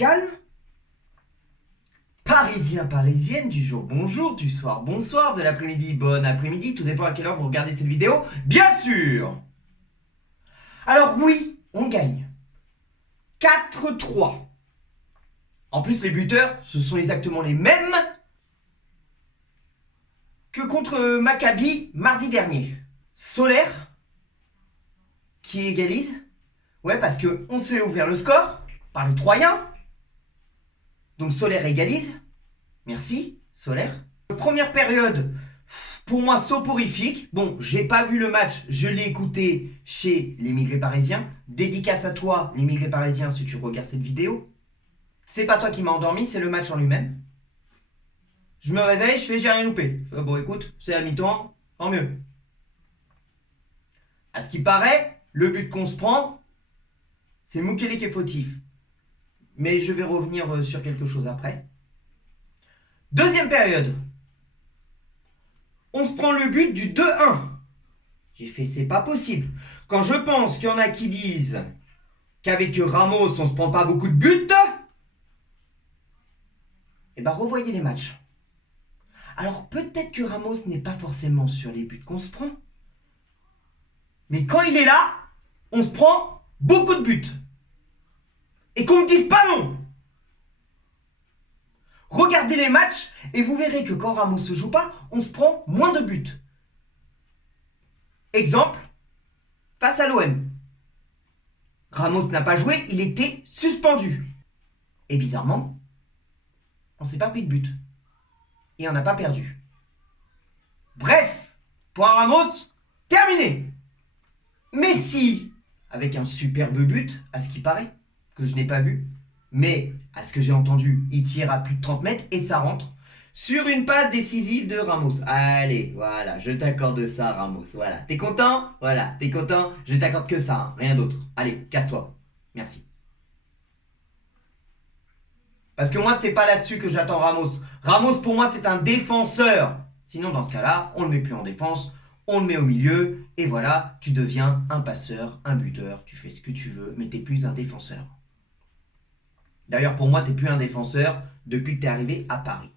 calme. Parisiens, parisiennes, du jour bonjour, du soir bonsoir, de l'après-midi bon après-midi, tout dépend à quelle heure vous regardez cette vidéo, bien sûr. Alors oui, on gagne. 4-3. En plus, les buteurs, ce sont exactement les mêmes que contre Maccabi mardi dernier. Solaire, qui égalise. Ouais, parce qu'on se fait ouvrir le score par les Troyens. Donc Solaire égalise. Merci, Solaire. Première période, pour moi, soporifique. Bon, j'ai pas vu le match, je l'ai écouté chez l'émigré parisien. Dédicace à toi, l'émigré parisien, si tu regardes cette vidéo. C'est pas toi qui m'as endormi, c'est le match en lui-même. Je me réveille, je fais j'ai rien loupé. Je fais, bon écoute, c'est à mi-temps, tant mieux. À ce qui paraît, le but qu'on se prend, c'est Mukele qui est fautif. Mais je vais revenir sur quelque chose après. Deuxième période. On se prend le but du 2-1. J'ai fait c'est pas possible. Quand je pense qu'il y en a qui disent qu'avec Ramos on se prend pas beaucoup de buts, et ben revoyez les matchs. Alors peut-être que Ramos n'est pas forcément sur les buts qu'on se prend. Mais quand il est là, on se prend beaucoup de buts. Et qu'on me dise pas non. Regardez les matchs et vous verrez que quand Ramos se joue pas, on se prend moins de buts. Exemple, face à l'OM. Ramos n'a pas joué, il était suspendu. Et bizarrement, on s'est pas pris de but. Et on n'a pas perdu. Bref, point Ramos, terminé. Messi, avec un superbe but, à ce qui paraît, que je n'ai pas vu, mais à ce que j'ai entendu, il tire à plus de 30 mètres et ça rentre sur une passe décisive de Ramos. Allez, voilà, je t'accorde ça, Ramos. Voilà, t'es content? Voilà, t'es content? Je t'accorde que ça, hein, rien d'autre. Allez, casse-toi. Merci. Parce que moi, c'est pas là-dessus que j'attends Ramos. Ramos, pour moi, c'est un défenseur. Sinon, dans ce cas-là, on ne le met plus en défense, on le met au milieu, et voilà, tu deviens un passeur, un buteur, tu fais ce que tu veux, mais t'es plus un défenseur. D'ailleurs, pour moi, t'es plus un défenseur depuis que t'es arrivé à Paris.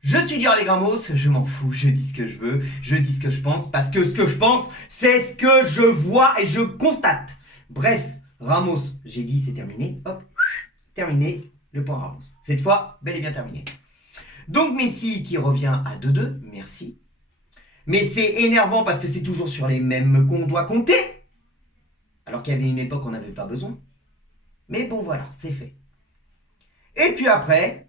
Je suis dur avec Ramos, je m'en fous, je dis ce que je veux, je dis ce que je pense, parce que ce que je pense, c'est ce que je vois et je constate. Bref, Ramos, j'ai dit c'est terminé, hop, terminé, le point Ramos. Cette fois, bel et bien terminé. Donc Messi qui revient à 2-2, merci. Mais c'est énervant parce que c'est toujours sur les mêmes qu'on doit compter. Alors qu'il y avait une époque où on n'avait pas besoin. Mais bon voilà, c'est fait. Et puis après,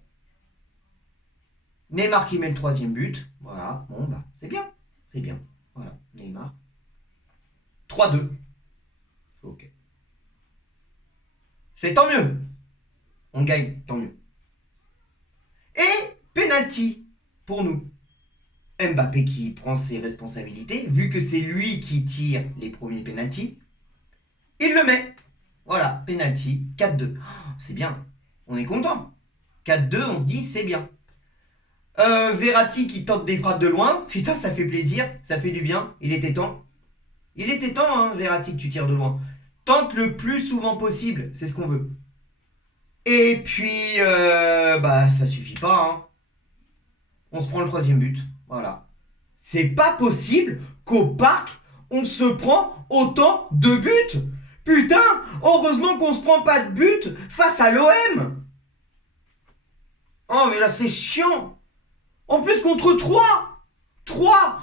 Neymar qui met le troisième but. Voilà, bon bah c'est bien. C'est bien. Voilà, Neymar. 3-2. Ok. Je fais tant mieux. On gagne, tant mieux. Et penalty pour nous. Mbappé qui prend ses responsabilités, vu que c'est lui qui tire les premiers penaltys, il le met. Voilà, penalty, 4-2. Oh, c'est bien, on est content. 4-2, on se dit c'est bien. Verratti qui tente des frappes de loin, putain ça fait plaisir, ça fait du bien, il était temps. Il était temps, hein, Verratti, que tu tires de loin. Tente le plus souvent possible, c'est ce qu'on veut. Et puis, bah ça suffit pas, hein. On se prend le troisième but. Voilà. C'est pas possible qu'au parc, on se prend autant de buts. Putain, heureusement qu'on se prend pas de buts face à l'OM. Oh, mais là, c'est chiant. En plus, contre 3. 3,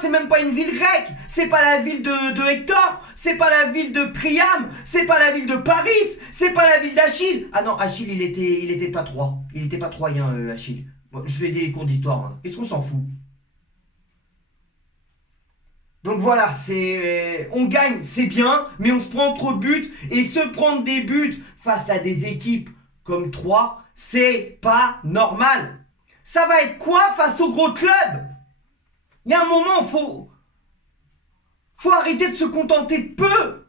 c'est même pas une ville grecque. C'est pas la ville de Hector. C'est pas la ville de Priam. C'est pas la ville de Paris. C'est pas la ville d'Achille. Ah non, Achille, il était pas 3. Il était pas troyen, Achille. Bon, je fais des cours d'histoire, hein. Qu'est-ce qu'on s'en fout? Donc voilà, on gagne, c'est bien, mais on se prend trop de buts. Et se prendre des buts face à des équipes comme 3, c'est pas normal. Ça va être quoi face aux gros clubs? Il y a un moment, faut arrêter de se contenter de peu.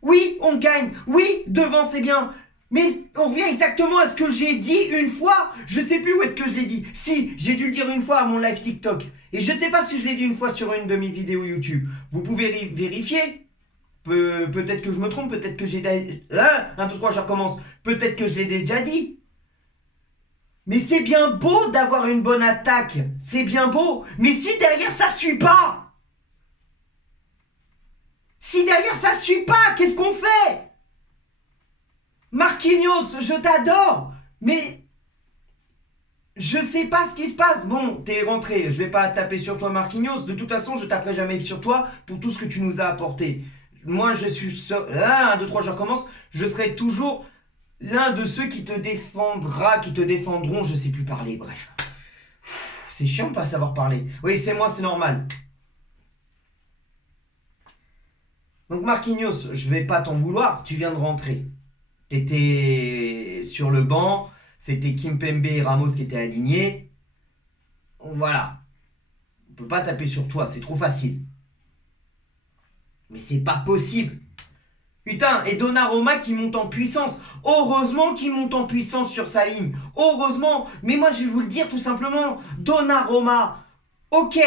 Oui, on gagne. Oui, devant c'est bien. Mais on revient exactement à ce que j'ai dit une fois. Je sais plus où est-ce que je l'ai dit. Si, j'ai dû le dire une fois à mon live TikTok. Et je sais pas si je l'ai dit une fois sur une de mes vidéos YouTube. Vous pouvez vérifier. Peut-être que je me trompe, peut-être que j'ai... Hein, 1, 2, 3, je recommence. Peut-être que je l'ai déjà dit. Mais c'est bien beau d'avoir une bonne attaque. C'est bien beau. Mais si derrière ça suit pas. Si derrière ça suit pas, qu'est-ce qu'on fait? Marquinhos, je t'adore. Mais... je sais pas ce qui se passe. Bon, t'es rentré. Je vais pas taper sur toi, Marquinhos. De toute façon, je taperai jamais sur toi pour tout ce que tu nous as apporté. Moi, je suis... 1, 2, 3, je recommence. Je serai toujours l'un de ceux qui te défendra, qui te défendront. Je sais plus parler, bref. C'est chiant de pas savoir parler. Oui, c'est moi, c'est normal. Donc, Marquinhos, je vais pas t'en vouloir. Tu viens de rentrer. T'étais sur le banc. C'était Kimpembe et Ramos qui étaient alignés. Voilà. On peut pas taper sur toi, c'est trop facile. Mais c'est pas possible. Putain, et Donnarumma qui monte en puissance. Heureusement qu'il monte en puissance sur sa ligne. Heureusement. Mais moi, je vais vous le dire tout simplement. Donnarumma, ok,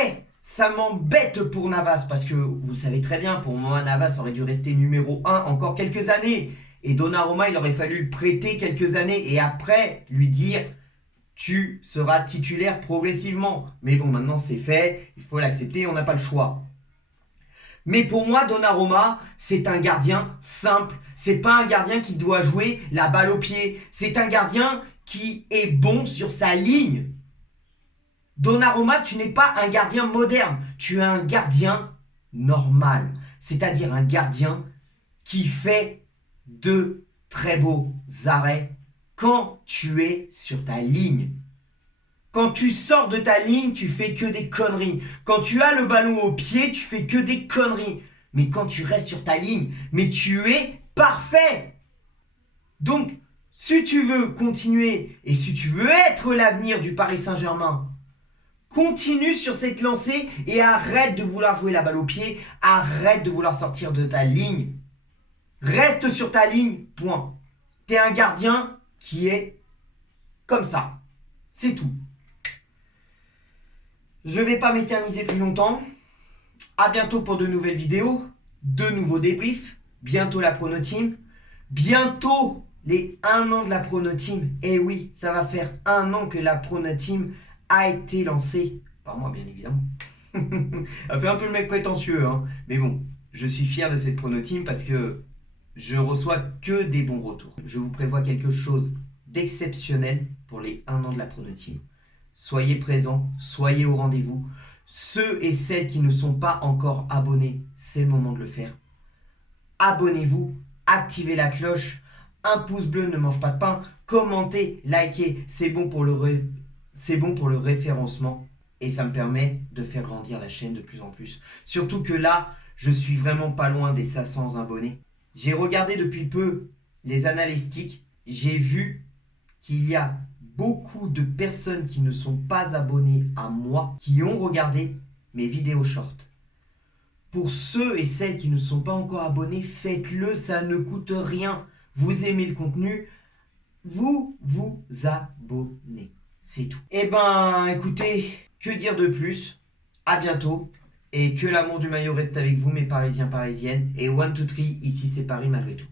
ça m'embête pour Navas. Parce que, vous le savez très bien, pour moi, Navas aurait dû rester numéro 1 encore quelques années. Et Donnarumma, il aurait fallu le prêter quelques années. Et après, lui dire, tu seras titulaire progressivement. Mais bon, maintenant, c'est fait. Il faut l'accepter, on n'a pas le choix. Mais pour moi, Donnarumma, c'est un gardien simple. C'est pas un gardien qui doit jouer la balle au pied. C'est un gardien qui est bon sur sa ligne. Donnarumma, tu n'es pas un gardien moderne. Tu es un gardien normal. C'est-à-dire un gardien qui fait de très beaux arrêts quand tu es sur ta ligne. Quand tu sors de ta ligne, tu fais que des conneries. Quand tu as le ballon au pied, tu fais que des conneries. Mais quand tu restes sur ta ligne, mais tu es parfait. Donc, si tu veux continuer et si tu veux être l'avenir du Paris Saint-Germain, continue sur cette lancée et arrête de vouloir jouer la balle au pied. Arrête de vouloir sortir de ta ligne. Reste sur ta ligne, point. T'es un gardien qui est comme ça. C'est tout. Je vais pas m'éterniser plus longtemps. À bientôt pour de nouvelles vidéos, de nouveaux débriefs. Bientôt la Prono Team. Bientôt les 1 an de la Prono Team. Et oui, ça va faire 1 an que la Prono Team a été lancée. Par moi, bien évidemment. Ça fait un peu le mec prétentieux, hein. Mais bon, je suis fier de cette Prono Team parce que je reçois que des bons retours. Je vous prévois quelque chose d'exceptionnel pour les 1 an de la Prono Team. Soyez présents, soyez au rendez-vous. Ceux et celles qui ne sont pas encore abonnés, c'est le moment de le faire. Abonnez-vous, activez la cloche. Un pouce bleu ne mange pas de pain. Commentez, likez, c'est bon pour le référencement. Et ça me permet de faire grandir la chaîne de plus en plus. Surtout que là, je suis vraiment pas loin des 500 abonnés. J'ai regardé depuis peu les analytiques. J'ai vu qu'il y a beaucoup de personnes qui ne sont pas abonnées à moi, qui ont regardé mes vidéos short. Pour ceux et celles qui ne sont pas encore abonnés, faites-le, ça ne coûte rien. Vous aimez le contenu, vous vous abonnez. C'est tout. Eh ben, écoutez, que dire de plus? À bientôt. Et que l'amour du maillot reste avec vous, mes Parisiens, Parisiennes. Et 1, 2, 3, ici c'est Paris malgré tout.